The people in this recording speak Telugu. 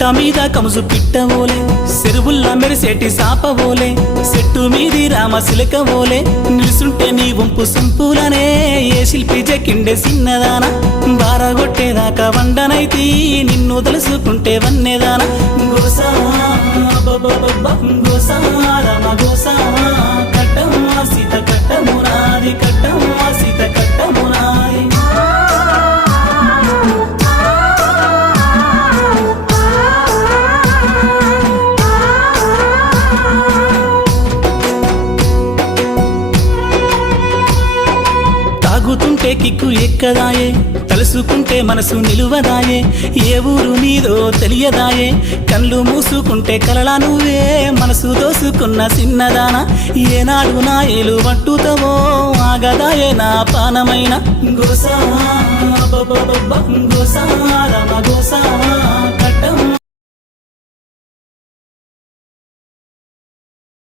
కట్ట మీద కముసు పిట్టవోలే చెరువుల్లా మెరిసేటి సాపవోలే చెట్టు మీది రామశిలకవోలే నిలుసుంటే నీ వంపు సంపులనే ఏ శిల్పి జకిండే సిన్నదానా బారగొట్టేదాకా వండనైతి నిన్ను తెలుసుకుంటే వన్నేదానా గోసా గోసా రామ గోసా కట్టమ్మా సీత కట్టమునాది కట్టమ్మా సీత కట్టమునాది తాగుతుంటే కిక్కు ఎక్కదాయే తలుసుకుంటే మనసు నిలువదాయే ఏ ఊరు నీదో తెలియదాయే కళ్ళు మూసుకుంటే కలలా నువ్వే మనసు దోసుకున్న సిన్నదానా ఏనాడు నా ఏలు పట్టుతావో ఆగదాయే నా పానమైన గోసా గోసా రామ గోసా కట్టమ్మ